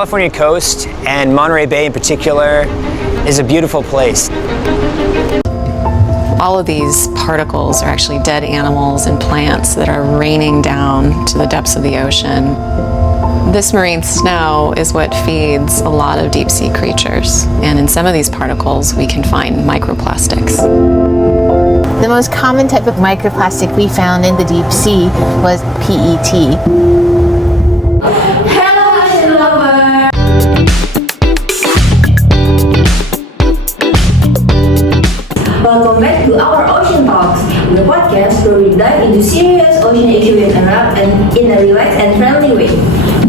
California coast, and Monterey Bay in particular, is a beautiful place. All of these particles are actually dead animals and plants that are raining down to the depths of the ocean. This marine snow is what feeds a lot of deep sea creatures. And in some of these particles, we can find microplastics. The most common type of microplastic we found in the deep sea was PET. Welcome back to our Ocean Talks, the podcast where we dive into serious ocean issues in a relaxed and friendly way.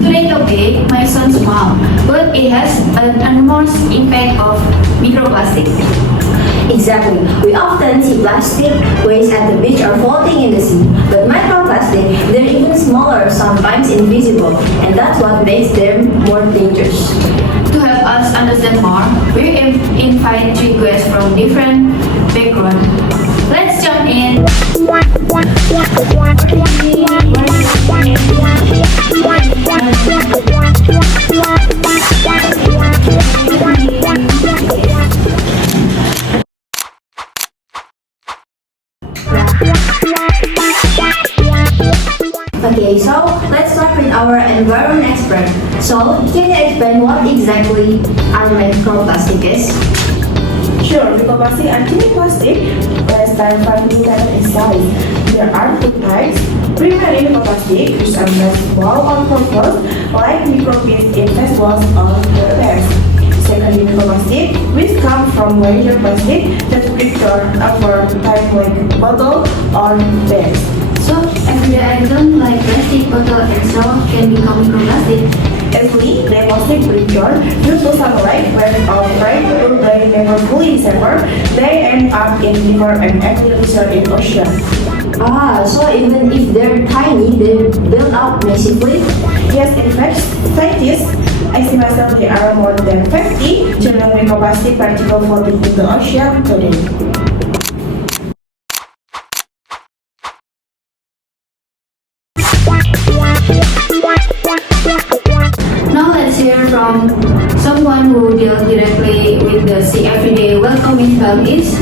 Today's topic, my son's mom, but it has an enormous impact of microplastic. Exactly. We often see plastic waste at the beach or floating in the sea, but microplastic, they're even smaller, sometimes invisible, and that's what makes them more dangerous. To help us understand more, we invite three guests from different backgrounds. Let's jump in. Okay, so let's start with our environment expert. So, can you explain what exactly are microplastic is? Sure, microplastic are tiny plastic less than 5 millimeters in size. There are two types. Primary microplastic, which are less small on purpose, like microbeads in face wash or bears. Secondary microplastic, which come from larger plastic that return over time like bottle or bags. So, every item like plastic bottle and straw can become microplastic. Actually, the plastic return due to sunlight when outright or they never fully separate, they end up in river and agriculture in ocean. Ah, so even if they're tiny, they build up massively? Yes, in fact, scientists estimate that there are more than 50 trillion microplastic particles floating in the ocean today. Now let's hear from someone who deals directly with the sea every day. Welcome, Ms. Balqis,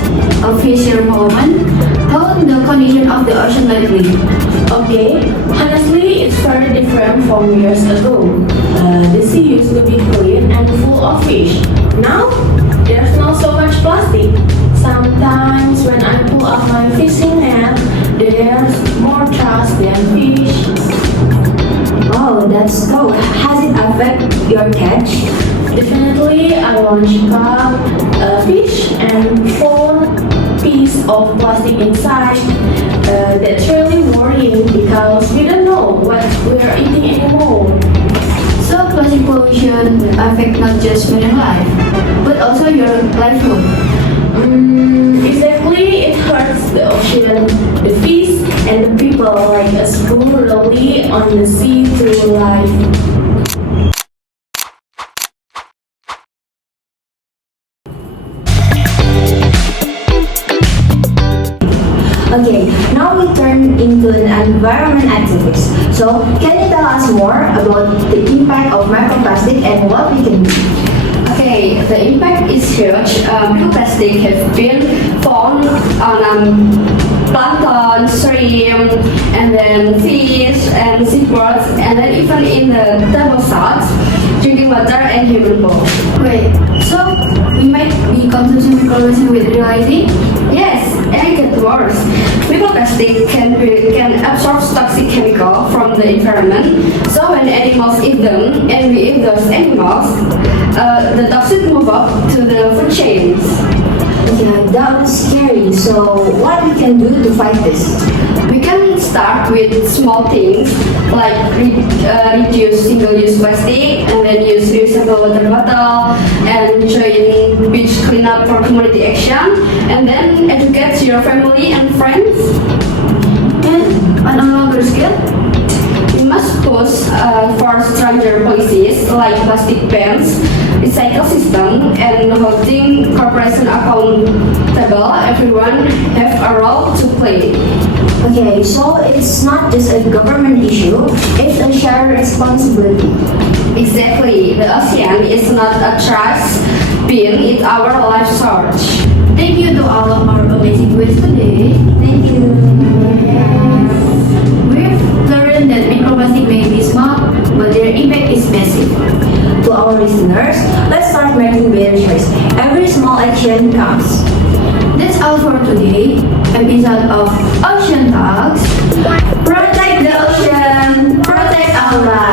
a fisherwoman. How's the condition of the ocean lately? Okay, honestly, it's very different from years ago. The sea used to be clean and full of fish. Now, there's not so much plastic. Sometimes when I pull up my fishing net, there's more trash than fish. Oh, that's cool. Has it affected your catch? Definitely, I once caught a fish and 4 pieces of plastic inside. That's really worrying because we don't know what we're eating anymore. So plastic pollution affects not just marine life, but also your livelihood. Exactly, it hurts the ocean, the fish, and the people like us who rely on the sea to life. Okay, now we turn into an environment activist. So, can you tell us more about the impact of microplastic and what we can do? Okay, the impact is huge. Microplastic have been found on plankton, shrimp, and then fish and seabirds, and then even in the table salt, drinking water, and human bones. Wait, so we might be consuming microplastic with reality? Yes, and it gets worse. Microplastic can absorb toxic chemical from the environment. So when animals eat them, and we eat those animals, the toxins move up to the food chains. Yeah, that's scary. So, what we can do to fight this? We can start with small things like reduce single-use plastic, and then use reusable water bottle, and join beach cleanup for community action, and then educate your family and friends. And on a longer scale, we must push for stronger policies like plastic bans, recycle system, and holding corporation accountable. Everyone have a role to play. Okay, so it's not just a government issue, it's a shared responsibility. Exactly. The ocean is not a trash bin, it's our life source. Thank you to all of our amazing guests today. Thank you. We've learned that microplastic may be small, but their impact is massive. To our listeners, let's start making better choice. Every small action counts. That's all for today. Episode of Ocean Talks. Protect the ocean, protect our lives.